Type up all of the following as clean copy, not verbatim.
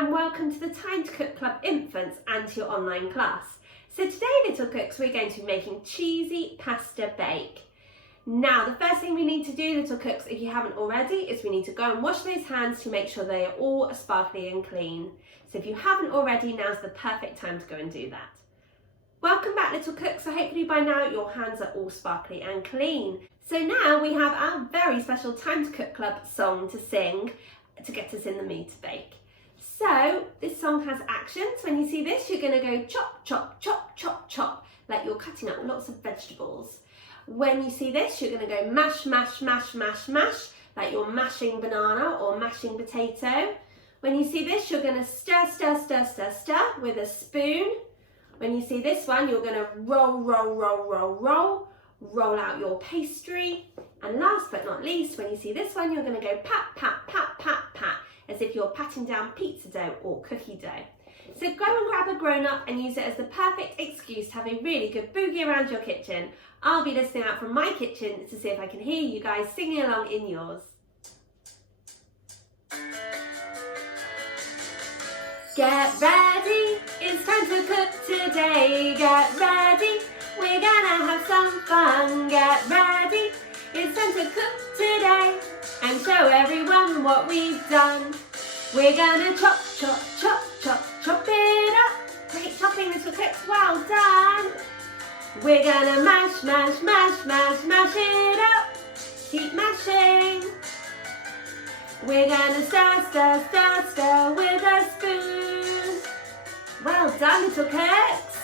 and welcome to the Time to Cook Club Infants and to your online class. So today, little cooks, we're going to be making cheesy pasta bake. Now, the first thing we need to do, little cooks, if you haven't already, is we need to go and wash those hands to make sure they are all sparkly and clean. So if you haven't already, now's the perfect time to go and do that. Welcome back, little cooks. So hopefully by now your hands are all sparkly and clean. So now we have our very special Time to Cook Club song to sing to get us in the mood to bake. So this song has actions. When you see this, you're going to go chop, chop, chop, chop, chop, like you're cutting up lots of vegetables. When you see this, you're going to go mash, mash, mash, mash, mash, like you're mashing banana or mashing potato. When you see this, you're going to stir, stir, stir, stir, stir with a spoon. When you see this one, you're going to roll, roll, roll, roll, roll, roll out your pastry. And last but not least, when you see this one, you're going to go pat, pat, pat, pat, pat, as if you're patting down pizza dough or cookie dough. So go and grab a grown-up and use it as the perfect excuse to have a really good boogie around your kitchen. I'll be listening out from my kitchen to see if I can hear you guys singing along in yours. Get ready, it's time to cook today. Get ready, we're gonna have some fun. Get ready, it's time to cook today and show everyone what we've done. We're gonna chop, chop, chop, chop, chop it up. Great chopping, little cooks, well done. We're gonna mash, mash, mash, mash, mash it up. Keep mashing. We're gonna stir, stir, stir, stir with a spoon. Well done, little cooks.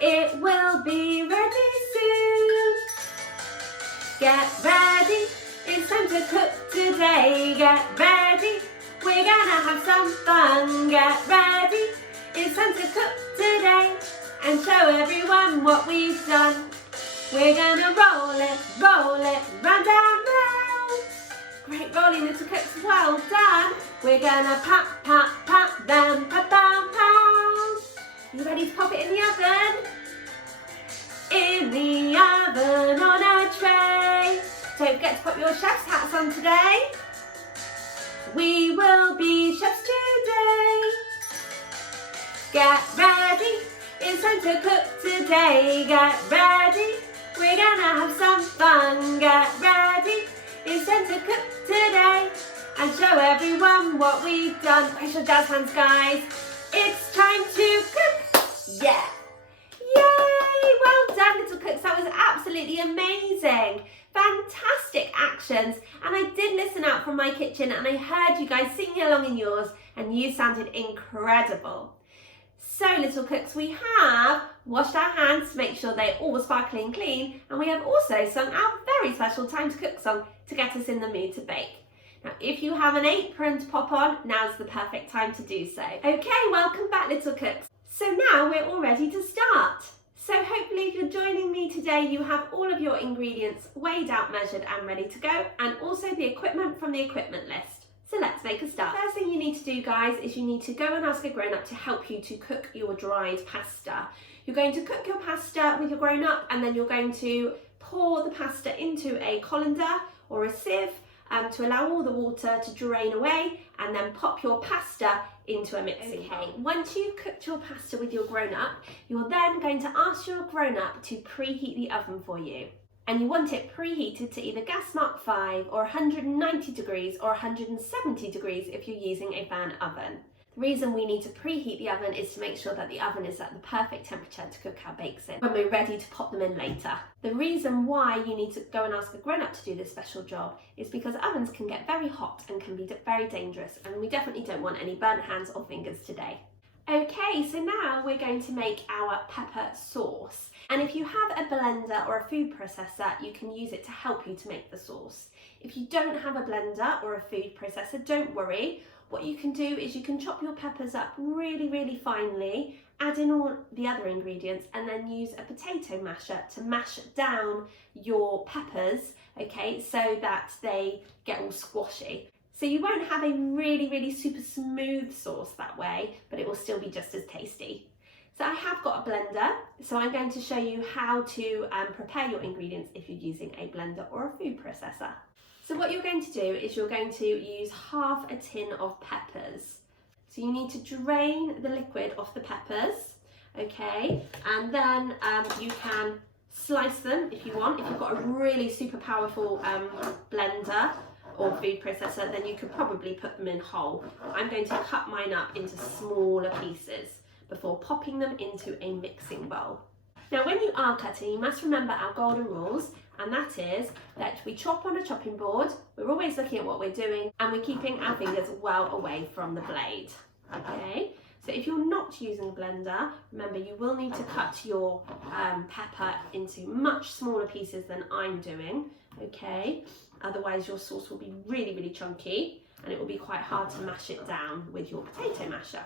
It will be ready soon. Get ready, it's time to cook today. Get ready, we're gonna have some fun. Get ready, it's time to cook today and show everyone what we've done. We're gonna roll it, round and round. Great rolling, little cooks, well done. We're gonna pat, pat, pat, then pat, down, pound. You ready to pop it in the oven? In the oven on a tray. Don't forget to put your chef's hats on today. We will be chefs today. Get ready, it's time to cook today. Get ready, we're gonna have some fun. Get ready, it's time to cook today and show everyone what we've done. Raise your jazz hands, guys. It's time to cook. Yeah. Yay! Well done, little cooks. That was absolutely amazing. Fantastic actions. And I did listen out from my kitchen and I heard you guys singing along in yours and you sounded incredible. So, little cooks, we have washed our hands to make sure they're all sparkly and clean, and we have also sung our very special Time to Cook song to get us in the mood to bake. Now, if you have an apron to pop on, now's the perfect time to do so. Okay, welcome back, little cooks. So now we're all ready to start. So hopefully if you're joining me today, you have all of your ingredients weighed out, measured and ready to go, and also the equipment from the equipment list. So let's make a start. First thing you need to do, guys, is you need to go and ask a grown-up to help you to cook your dried pasta. You're going to cook your pasta with your grown-up and then you're going to pour the pasta into a colander or a sieve to allow all the water to drain away, and then pop your pasta into a mixing bowl. Once you've cooked your pasta with your grown-up, you're then going to ask your grown-up to preheat the oven for you. And you want it preheated to either gas mark 5 or 190 degrees or 170 degrees if you're using a fan oven. The reason we need to preheat the oven is to make sure that the oven is at the perfect temperature to cook our bakes in when we're ready to pop them in later. The reason why you need to go and ask a grown-up to do this special job is because ovens can get very hot and can be very dangerous, and we definitely don't want any burnt hands or fingers today. Okay, so now we're going to make our pepper sauce. And if you have a blender or a food processor, you can use it to help you to make the sauce. If you don't have a blender or a food processor, don't worry. What you can do is you can chop your peppers up really, really finely, add in all the other ingredients, and then use a potato masher to mash down your peppers, okay, so that they get all squashy. So you won't have a really, really super smooth sauce that way, but it will still be just as tasty. So I have got a blender, so I'm going to show you how to prepare your ingredients if you're using a blender or a food processor. So what you're going to do is you're going to use half a tin of peppers. So you need to drain the liquid off the peppers, okay? And then you can slice them if you want. If you've got a really super powerful blender or food processor, then you could probably put them in whole. I'm going to cut mine up into smaller pieces before popping them into a mixing bowl. Now when you are cutting, you must remember our golden rules, and that is that we chop on a chopping board, we're always looking at what we're doing, and we're keeping our fingers well away from the blade, okay? So if you're not using a blender, remember you will need to cut your pepper into much smaller pieces than I'm doing, okay? Otherwise your sauce will be really, really chunky and it will be quite hard to mash it down with your potato masher.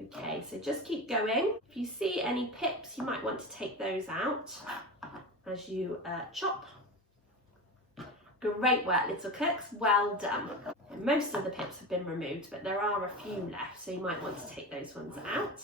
Okay, so just keep going. If you see any pips, you might want to take those out as you chop. Great work, little cooks, well done. Most of the pips have been removed, but there are a few left, so you might want to take those ones out.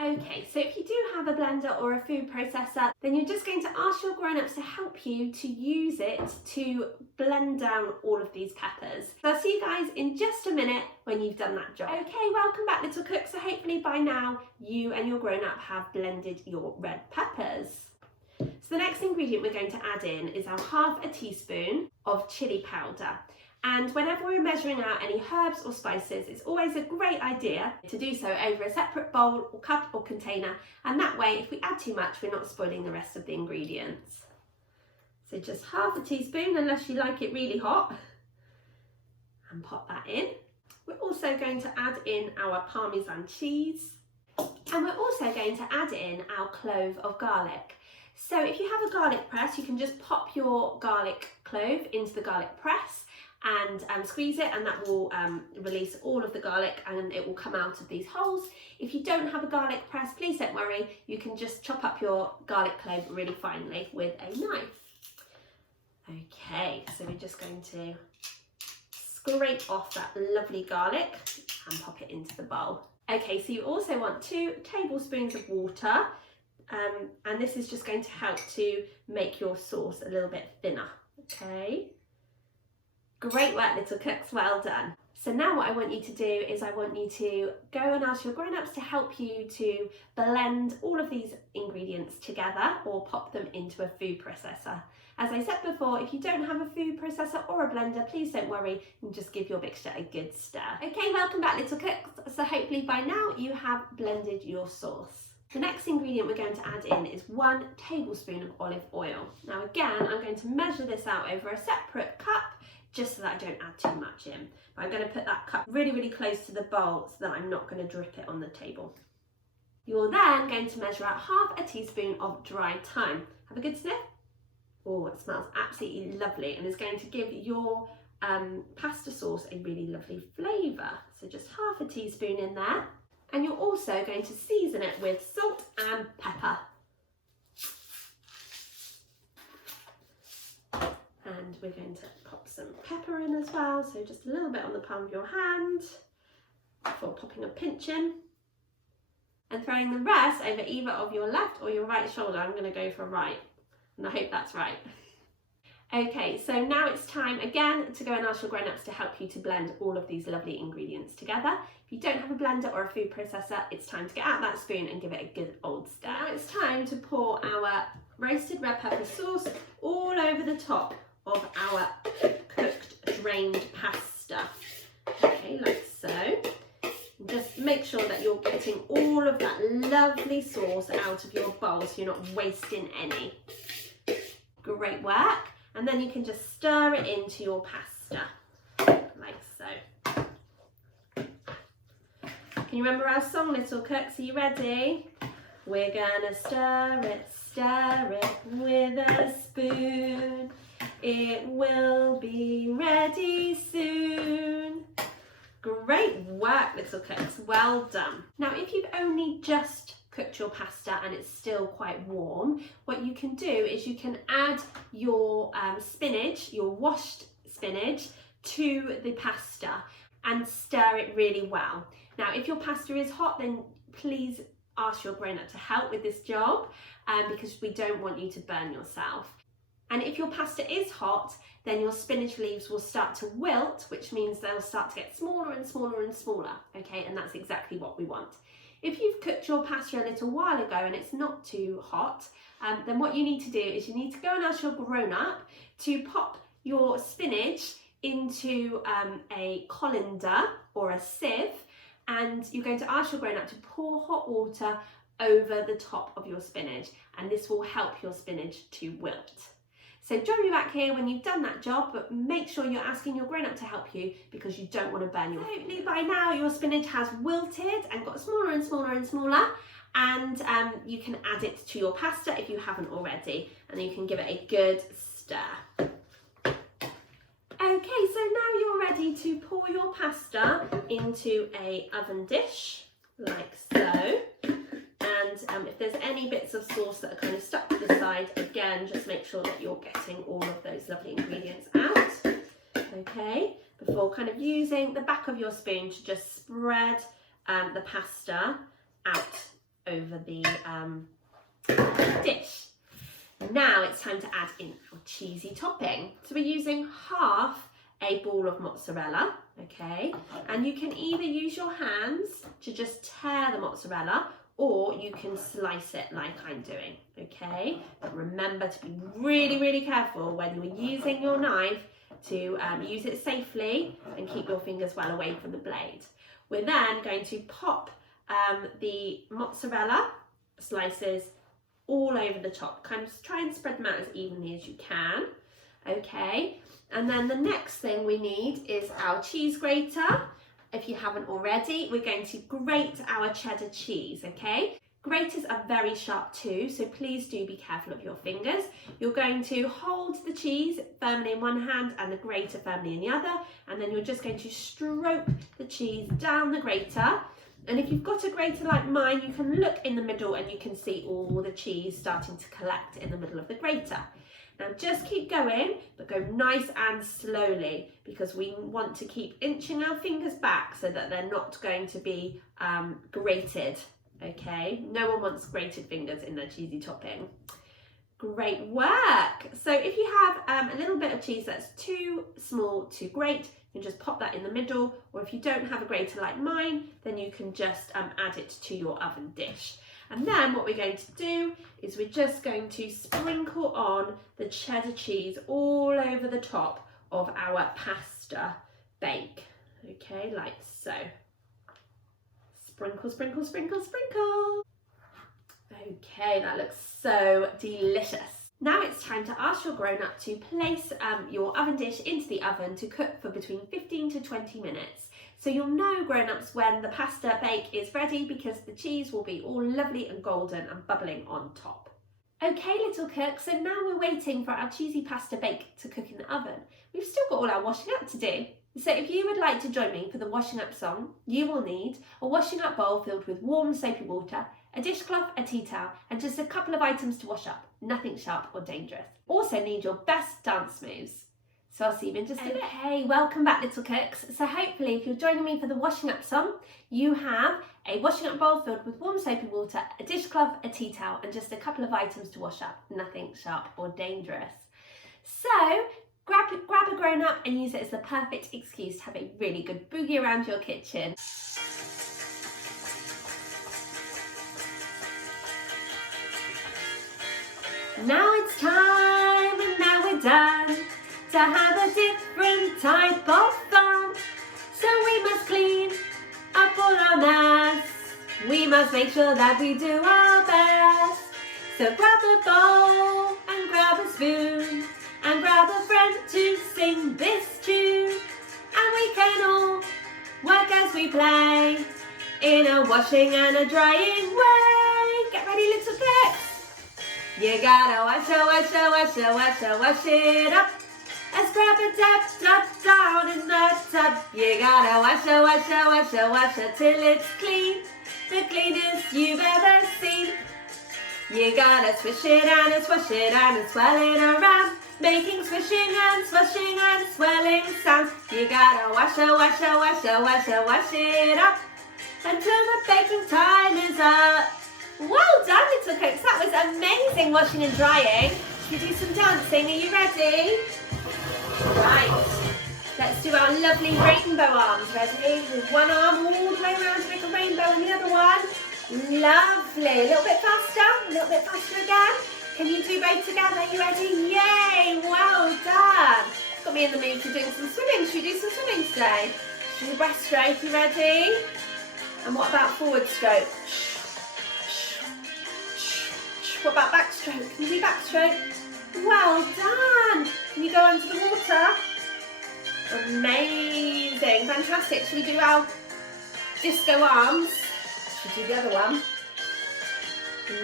Okay, so if you do have a blender or a food processor, then you're just going to ask your grown-ups to help you to use it to blend down all of these peppers. So I'll see you guys in just a minute when you've done that job. Okay, welcome back, little cooks. So hopefully by now you and your grown-up have blended your red peppers. So the next ingredient we're going to add in is our ½ teaspoon of chili powder. And whenever we're measuring out any herbs or spices, it's always a great idea to do so over a separate bowl or cup or container. And that way, if we add too much, we're not spoiling the rest of the ingredients. So just ½ teaspoon, unless you like it really hot, and pop that in. We're also going to add in our Parmesan cheese. And we're also going to add in our clove of garlic. So if you have a garlic press, you can just pop your garlic clove into the garlic press and squeeze it, and that will release all of the garlic and it will come out of these holes. If you don't have a garlic press, please don't worry, you can just chop up your garlic clove really finely with a knife. Okay, so we're just going to scrape off that lovely garlic and pop it into the bowl. Okay, so you also want 2 tablespoons of water, and this is just going to help to make your sauce a little bit thinner, okay? Great work, little cooks, well done. So now what I want you to do is I want you to go and ask your grown-ups to help you to blend all of these ingredients together or pop them into a food processor. As I said before, if you don't have a food processor or a blender, please don't worry and just give your mixture a good stir. Okay, welcome back, little cooks. So hopefully by now you have blended your sauce. The next ingredient we're going to add in is 1 tablespoon of olive oil. Now again, I'm going to measure this out over a separate cup just so that I don't add too much in. But I'm going to put that cup really, really close to the bowl so that I'm not going to drip it on the table. You're then going to measure out ½ teaspoon of dried thyme. Have a good sniff. Oh, it smells absolutely lovely and is going to give your pasta sauce a really lovely flavour. So just ½ teaspoon in there. And you're also going to season it with salt and pepper. And we're going to pop some pepper in as well, so just a little bit on the palm of your hand before popping a pinch in. And throwing the rest over either of your left or your right shoulder. I'm going to go for right, and I hope that's right. Okay, so now it's time again to go and ask your grown-ups to help you to blend all of these lovely ingredients together. If you don't have a blender or a food processor, it's time to get out that spoon and give it a good old stir. Now it's time to pour our roasted red pepper sauce all over the top of our cooked drained pasta. Okay, like so. Just make sure that you're getting all of that lovely sauce out of your bowl so you're not wasting any. Great work. And then you can just stir it into your pasta, like so. Can you remember our song, little cooks? Are you ready? We're gonna stir it with a spoon. It will be ready soon. Great work, little cooks, well done. Now, if you've only just cooked your pasta and it's still quite warm, what you can do is you can add your spinach, your washed spinach, to the pasta and stir it really well. Now, if your pasta is hot, then please ask your grown-up to help with this job because we don't want you to burn yourself. And if your pasta is hot, then your spinach leaves will start to wilt, which means they'll start to get smaller and smaller and smaller, okay? And that's exactly what we want. If you've cooked your pasta a little while ago and it's not too hot, then what you need to do is you need to go and ask your grown-up to pop your spinach into a colander or a sieve, and you're going to ask your grown-up to pour hot water over the top of your spinach, and this will help your spinach to wilt. So join me back here when you've done that job, but make sure you're asking your grown-up to help you because you don't want to burn your spinach. Hopefully by now your spinach has wilted and got smaller and smaller and smaller, and you can add it to your pasta if you haven't already, and you can give it a good stir. Okay, so now you're ready to pour your pasta into a oven dish, like so. And if there's any bits of sauce that are kind of stuck to the side, again, just make sure that you're getting all of those lovely ingredients out. Okay, before kind of using the back of your spoon to just spread the pasta out over the dish. Now it's time to add in our cheesy topping. So we're using half a ball of mozzarella, okay? And you can either use your hands to just tear the mozzarella, or you can slice it like I'm doing, okay? But remember to be really, really careful when you're using your knife to use it safely and keep your fingers well away from the blade. We're then going to pop the mozzarella slices all over the top. Kind of try and spread them out as evenly as you can, okay? And then the next thing we need is our cheese grater. If you haven't already, we're going to grate our cheddar cheese, okay? Graters are very sharp too, so please do be careful of your fingers. You're going to hold the cheese firmly in one hand and the grater firmly in the other, and then you're just going to stroke the cheese down the grater. And if you've got a grater like mine, you can look in the middle and you can see all the cheese starting to collect in the middle of the grater. Now just keep going, but go nice and slowly, because we want to keep inching our fingers back so that they're not going to be grated, okay? No one wants grated fingers in their cheesy topping. Great work! So if you have a little bit of cheese that's too small to grate, you can just pop that in the middle, or if you don't have a grater like mine, then you can just add it to your oven dish. And then what we're going to do is we're just going to sprinkle on the cheddar cheese all over the top of our pasta bake, okay, like so. Sprinkle, sprinkle, sprinkle, sprinkle. Okay, that looks so delicious. Now it's time to ask your grown-up to place your oven dish into the oven to cook for between 15 to 20 minutes. So you'll know, grown-ups, when the pasta bake is ready, because the cheese will be all lovely and golden and bubbling on top. Okay, little cooks, so now we're waiting for our cheesy pasta bake to cook in the oven. We've still got all our washing up to do. So if you would like to join me for the washing up song, you will need a washing up bowl filled with warm soapy water, a dishcloth, a tea towel, and just a couple of items to wash up. Nothing sharp or dangerous. Also need your best dance moves. So I'll see you in just a bit. Hey, welcome back, little cooks. So hopefully if you're joining me for the washing up song, you have a washing up bowl filled with warm soapy water, a dishcloth, a tea towel, and just a couple of items to wash up. Nothing sharp or dangerous. So grab a grown up and use it as the perfect excuse to have a really good boogie around your kitchen. Now it's time, and now we're done, to have a different type of fun. So we must clean up all our mess. We must make sure that we do our best. So grab a bowl and grab a spoon and grab a friend to sing this tune. And we can all work as we play in a washing and a drying way. Get ready, little cooks. You gotta wash it up. And scrub it down in the tub. You gotta wash it till it's clean. The cleanest you've ever seen. You gotta swish it and swash it and swirl it around, making swishing and swashing and swirling sounds. You gotta wash it up until the baking time is up. Well done, little cooks. That was amazing washing and drying. Should we do some dancing? Are you ready? Right. Let's do our lovely rainbow arms. Ready? With one arm all the way around to make a rainbow and the other one. Lovely. A little bit faster again. Can you do both together? Are you ready? Yay! Well done. Got me in the mood for doing some swimming. Should we do some swimming today? Should we do breaststroke? You ready? And what about forward stroke? What about backstroke? Can you do backstroke? Well done. Can you go under the water? Amazing. Fantastic. Should we do our disco arms? Should we do the other one?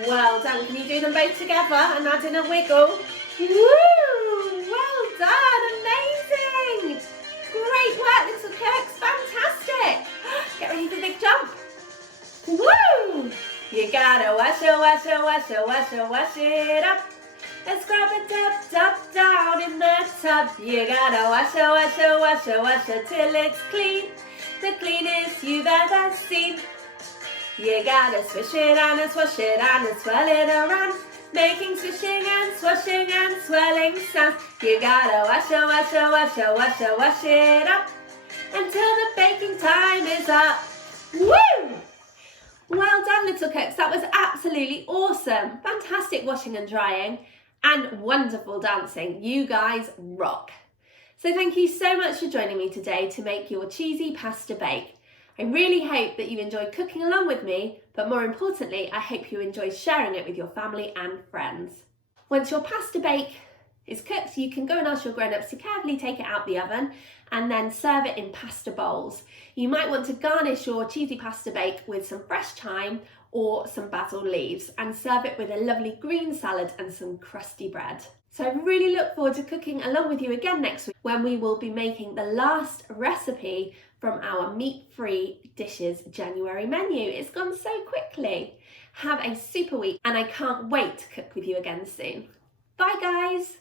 Well done. Can you do them both together and add in a wiggle? Woo! Well done. Amazing. Great work, little cooks. Fantastic. Get ready for the big jump. Woo! You gotta wash it up. And scrub it up, down in the tub. You gotta wash it till it's clean. The cleanest you've ever seen. You gotta swish it and swash it and swirl it around, making swishing and swashing and swirling sounds. You gotta wash it up until the baking time is up. Woo! Well done, little cooks. That was absolutely awesome. Fantastic washing and drying and wonderful dancing. You guys rock. So thank you so much for joining me today to make your cheesy pasta bake. I really hope that you enjoyed cooking along with me, but more importantly, I hope you enjoy sharing it with your family and friends. Once your pasta bake is cooked, you can go and ask your grown-ups to carefully take it out the oven and then serve it in pasta bowls. You might want to garnish your cheesy pasta bake with some fresh thyme or some basil leaves and serve it with a lovely green salad and some crusty bread. So I really look forward to cooking along with you again next week when we will be making the last recipe from our meat-free dishes January menu. It's gone so quickly. Have a super week and I can't wait to cook with you again soon. Bye guys.